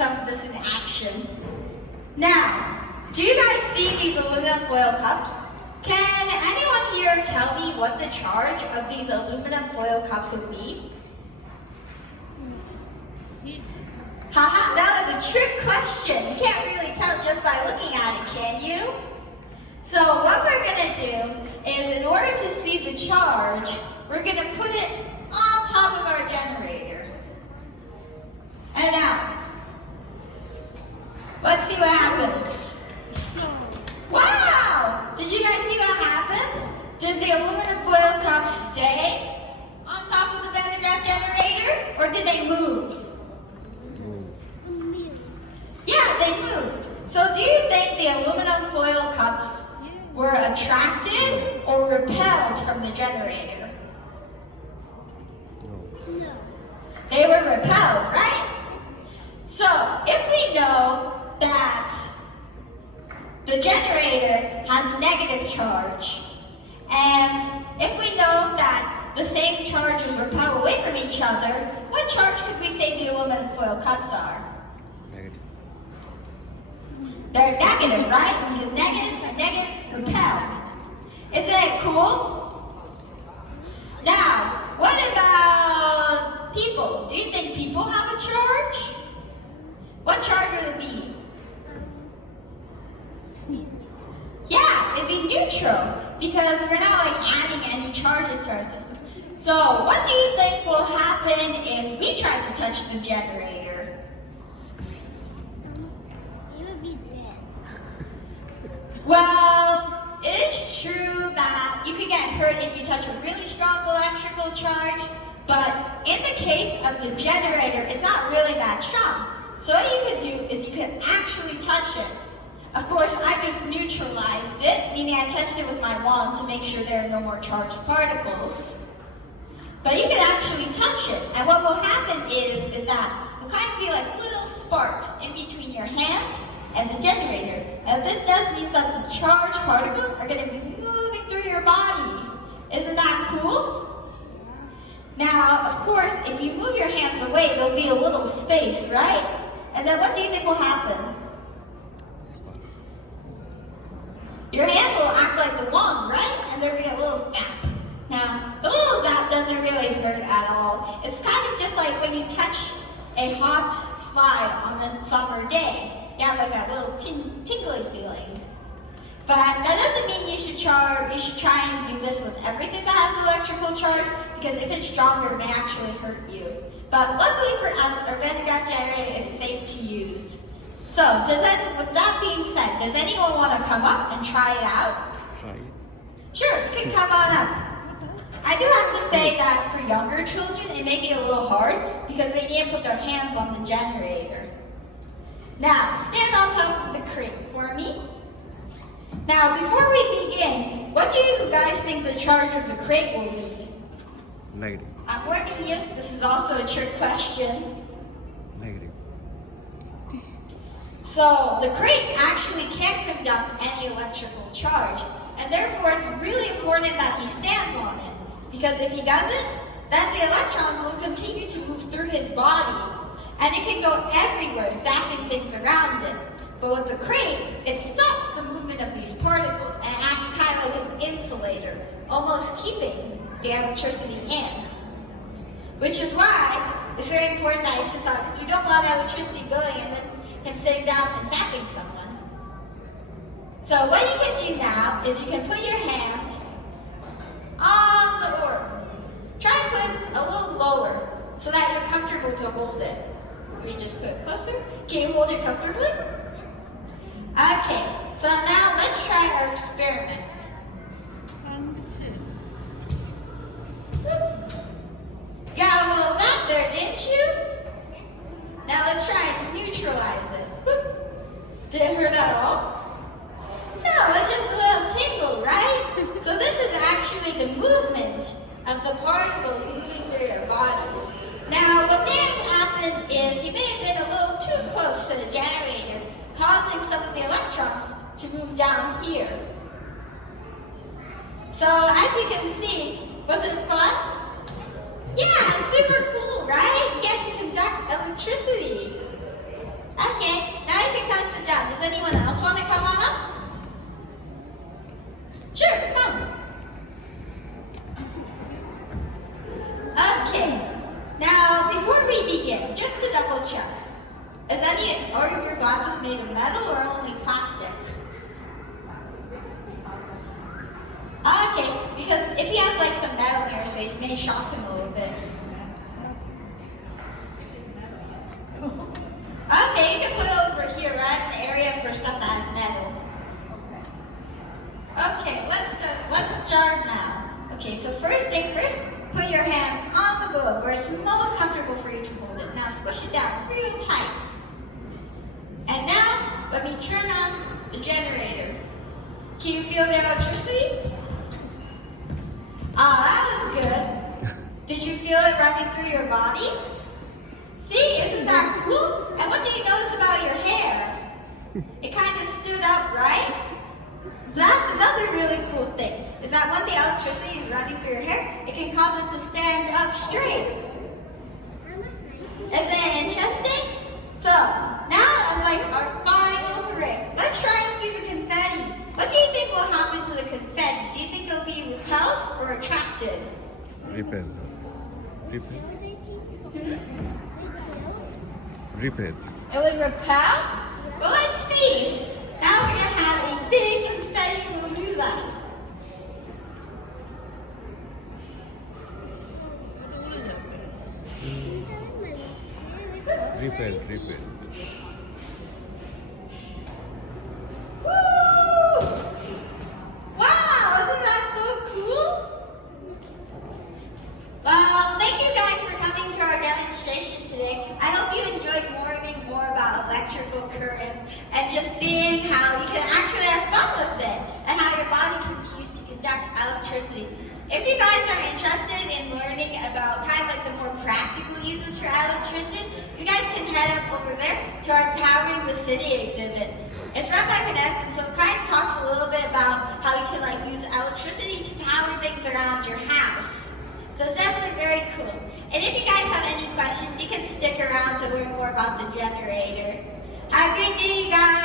some of this in action. Now, do you guys see these aluminum foil cups? Can anyone here tell me what the charge of these aluminum foil cups would be? Haha, that was a trick question. You can't really tell just by looking at it, can you? So what we're going to do is, in order to see the charge, we're going to put it on top of our generator. And now, let's see what happens. Wow! Did you guys see what happens? Did the aluminum foil cups stay on top of the Van de Graaff generator, or did they move? Yeah, they moved. So do you think the aluminum foil cups were attracted or repelled from the generator? No. They were repelled, right? So if we know that the generator has a negative charge, and if we know that the same charges repel away from each other, what charge could we say the aluminum foil cups are? Negative. They're negative, right? Because negative and negative repel. Isn't it cool? Now, what about people? Do you think people have a charge? What charge would it be? Yeah, it'd be neutral, because we're not adding any charges to our system. So, what do you think will happen if we try to touch the generator? It would be dead. Well, it's true that you can get hurt if you touch a really strong electrical charge, but in the case of the generator, it's not really that strong. So what you could do is you could actually touch it. Of course, I just neutralized it, meaning I touched it with my wand to make sure there are no more charged particles. But you could actually touch it, and what will happen is that there'll kind of be like little sparks in between your hand and the generator. And this does mean that the charged particles are going to be moving through your body. Isn't that cool? Now, of course, if you move your hands away, there'll be a little space, right? And then what do you think will happen? Your hand will act like the wand, right? And there'll be a little zap. Now, the little zap doesn't really hurt at all. It's kind of just like when you touch a hot slide on a summer day. You have like that little tingly feeling. But that doesn't mean you should try and do this with everything that has electrical charge, because if it's stronger, it may actually hurt you. But luckily for us, our Van de Graaff generator is safe to use. So, with that being said, does anyone want to come up and try it out? Try it. Sure, you can come on up. I do have to say that for younger children, it may be a little hard because they need to put their hands on the generator. Now, stand on top of the crate for me. Now, before we begin, what do you guys think the charge of the crate will be? Negative. I'm warning you, this is also a trick question. Negative. So, the crate actually can't conduct any electrical charge, and therefore it's really important that he stands on it. Because if he doesn't, then the electrons will continue to move through his body, and it can go everywhere, zapping things around it. But with the crate, it stops the movement of these particles and acts kind of like an insulator, almost keeping the electricity in. Which is why it's very important that he sits on it, because you don't want electricity going and then him sitting down and zapping someone. So what you can do now is you can put your hand on the orb. Try and put it a little lower so that you're comfortable to hold it. Let me just put it closer. Can you hold it comfortably? Okay, so now let's try our experiment. Got a little zap there, didn't you? Now let's try and neutralize it. Did it hurt at all? No, it's just a little tingle, right? So this is actually the movement of the particles moving through your body. Now, what may have happened is you may have been a little too close to the generator, causing some of the electrons to move down here. So, as you can see, was it fun? Yeah, it's super cool, right? You get to conduct electricity. Is any of your glasses made of metal or only plastic? Okay, because if he has like some metal near his face, it may shock him a little bit. Okay, you can put it over here, right? In the area for stuff that has metal. Okay, let's start now. Okay, so first thing first, put your hand on the globe where it's most comfortable for you to hold it. Now squish it down real tight. And now, let me turn on the generator. Can you feel the electricity? Oh, that was good. Did you feel it running through your body? See, isn't that cool? And what did you notice about your hair? It kind of stood up, right? That's another really cool thing, is that when the electricity is running through your hair, it can cause it to stand up straight. Isn't it interesting? So, now is like our final break. Let's try and see the confetti. What do you think will happen to the confetti? Do you think it'll be repelled or attracted? Repel. Repel. Repel. It would repel? Well, let's see. Now we're going to have a big confetti and we'll do that. Repel. Repel. Woo! Wow, isn't that so cool? Well, thank you guys for coming to our demonstration today. I hope you enjoyed learning more about electrical currents and just seeing how you can actually have fun with it and how your body can be used to conduct electricity. If you guys are interested in learning about kind of like the more practical uses for electricity, you guys can head up over there to our Powering the City exhibit. It's run by Vanessa, so it kind of talks a little bit about how you can like use electricity to power things around your house. So it's definitely very cool. And if you guys have any questions, you can stick around to learn more about the generator. Have a great day, you guys.